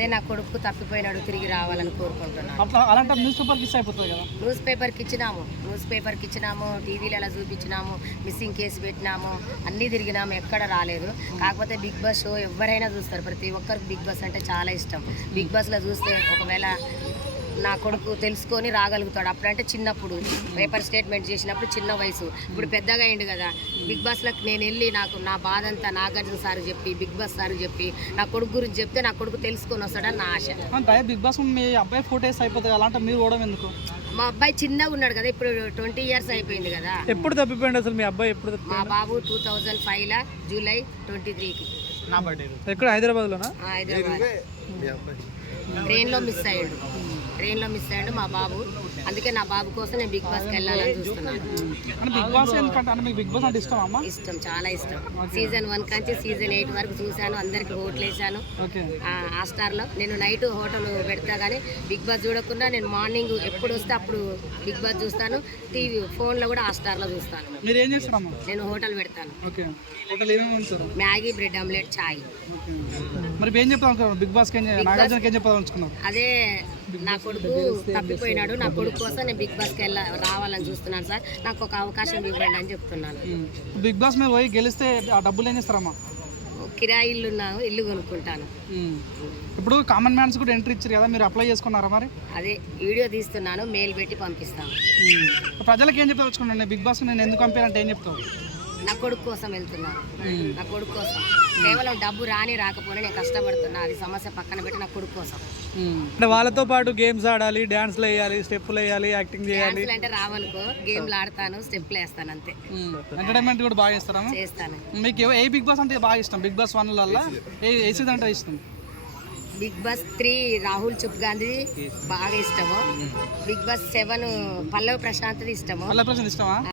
అదే నా కొడుకు తప్పిపోయినాడు తిరిగి రావాలని కోరుకుంటున్నాను. న్యూస్ పేపర్కి ఇచ్చినాము న్యూస్ పేపర్కి ఇచ్చినాము టీవీలో అలా చూపించినాము మిస్సింగ్ కేసు పెట్టినాము అన్నీ తిరిగినాము ఎక్కడ రాలేదు. కాకపోతే బిగ్ బాస్ షో ఎవరైనా చూస్తారు ప్రతి ఒక్కరికి బిగ్ బాస్ అంటే చాలా ఇష్టం. బిగ్ బాస్లో చూస్తే ఒకవేళ నా కొడుకు తెలుసుకొని రాగలుగుతాడు. అప్పుడంటే చిన్నప్పుడు పేపర్ స్టేట్మెంట్ చేసినప్పుడు చిన్న వయసు. ఇప్పుడు పెద్దగా అయింది కదా. బిగ్ బాస్లోకి నేను వెళ్ళి నాకు నా బాధ అంతా నాగార్జున సార్ చెప్పి బిగ్ బాస్ సార్ చెప్పి నా కొడుకు గురించి చెప్తే నా కొడుకు తెలుసుకొని వస్తాడని నా ఆశ. బిగ్ బాస్ మీ అబ్బాయి ఫోటో వేస్తే అయిపోతుంది కదా అలాంటి మీరు ఓడడం ఎందుకు? మా అబ్బాయి చిన్నగా ఉన్నాడు కదా ఇప్పుడు ట్వంటీ ఇయర్స్ అయిపోయింది కదా. ఎప్పుడు తప్పిపోయింది అసలు మీ అబ్బాయి? ఎప్పుడు మా బాబు టూ థౌజండ్ ఫైవ్లో జూలై ట్వంటీ త్రీకి. నా బర్త్డే ఎక్కడ? హైదరాబాద్లోనా? హైదరాబాద్. ట్రైన్లో మిస్ అయ్యాడు. ట్రైన్లో మిస్ అయ్యాడు మా బాబు. అందుకే నా బాబు కోసం నేను బిగ్ బాస్కి వెళ్ళాలని చూస్తున్నాను. అంటే బిగ్ బాస్ ఎందుకంటే అంటే మీకు బిగ్ బాస్ అంటే ఇష్టం అమ్మా? ఇష్టం చాలా ఇష్టం. సీజన్ వన్ కాంచి సీజన్ ఎయిట్ వరకు చూశాను అందరికి ఓట్లు వేసాను ఆ స్టార్లో నేను నైట్ హోటల్ పెడతా కానీ బిగ్ బాస్ చూడకుండా నేను మార్నింగ్ ఎప్పుడు వస్తే అప్పుడు బిగ్ బాస్ చూస్తాను టీవీ ఫోన్లో కూడా ఆ స్టార్లో చూస్తాను. నేను హోటల్ పెడతాను. మ్యాగీ బ్రెడ్ ఆమ్లెట్ చాయ్. మరి ఏం చెప్తాం బిగ్ అనుకున్నారు అదే నా కొడుకు తప్పిపోయినాడు. నా కొడుకు కోసం నేను బిగ్ బాస్కి వెళ్ళ రావాలని చూస్తున్నాను సార్. నాకు ఒక అవకాశం ఇవ్వండి అని చెప్తున్నాను. బిగ్ బాస్ మీద పోయి గెలిస్తే ఆ డబ్బులు ఏం చేస్తారమ్మా? కిరాయి ఇల్లు ఉన్నాను ఇల్లు కొనుక్కుంటాను. ఇప్పుడు కామన్ మ్యాన్స్ కూడా ఎంట్రీ ఇచ్చారు కదా మీరు అప్లై చేసుకున్నారా మరి? అదే వీడియో తీస్తున్నాను మెయిల్ పెట్టి పంపిస్తాను. ప్రజలకు ఏం చెప్పదలుచుకున్నాను బిగ్ బాస్ నేను ఎందుకు పంపారంటే ఏం చెప్తావు? నా కొడుకు కోసం వెళ్తున్నాను నా కొడుకు కోసం. కేవలం డబ్బు రాని రాకపోయినా నేను కష్టపడుతున్నా. అది సమస్య పక్కన పెట్టి నా కొడుకు కోసం. అంటే వాళ్ళతో పాటు గేమ్స్ ఆడాలి డాన్స్లు వేయాలి స్టెప్పులు వేయాలి యాక్టింగ్ చేయాలి. డాన్సులు అంటే రావనుకో గేమ్లు ఆడతాను స్టెప్లు వేస్తాను అంతే. ఎంటర్టైన్మెంట్ కూడా బాగా చేస్తారమ్మా చేస్తాను. మీకు ఏ- ఏ బిగ్ బాస్ అంటే బాగా ఇష్టం? బిగ్ బాస్ వన్లలో ఏ ఏ సీజన్ అంటే ఇష్టం? బిగ్ బాస్ త్రీ రాహుల్ చుప్ గాంధీ బాగా ఇష్టము. బిగ్ బాస్ సెవెన్ పల్లవి ప్రశాంత్ది ఇష్టము. మళ్ళీ ప్రశ్న ఇష్టమా?